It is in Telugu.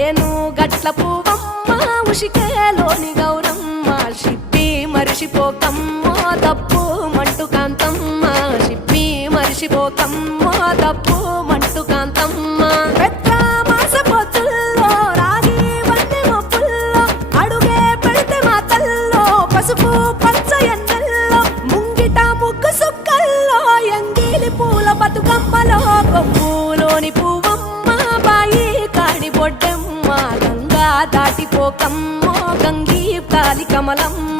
ఏను గట్ల పువ్వమ్మ ఉషికేలోని గౌరమ్మ షిప్పి మరిషిపోకమ్మో తప్పు మంటు కాంతమ్మ షిప్పి మరిషిపోకమ్మో తప్పు మంటు కాంతమ్మ పెద్ద మాస పొత్తుల్లో రాగి వన్నె మొప్పుల్లో అడుగే పెడితే మా తల్లో పసుపు పచ్చ ఎన్నెల్లో ముంగిట ముగ్గు సుక్కల్లో ఎంగిలి పూల బతుకమ్మలో కొమ్ములోని పువ్వమ్మ బాయి కాడి బొడ్డమ్మ గంగా దాటిపోకమ్మో గంగీ కాలి కమలమ్మ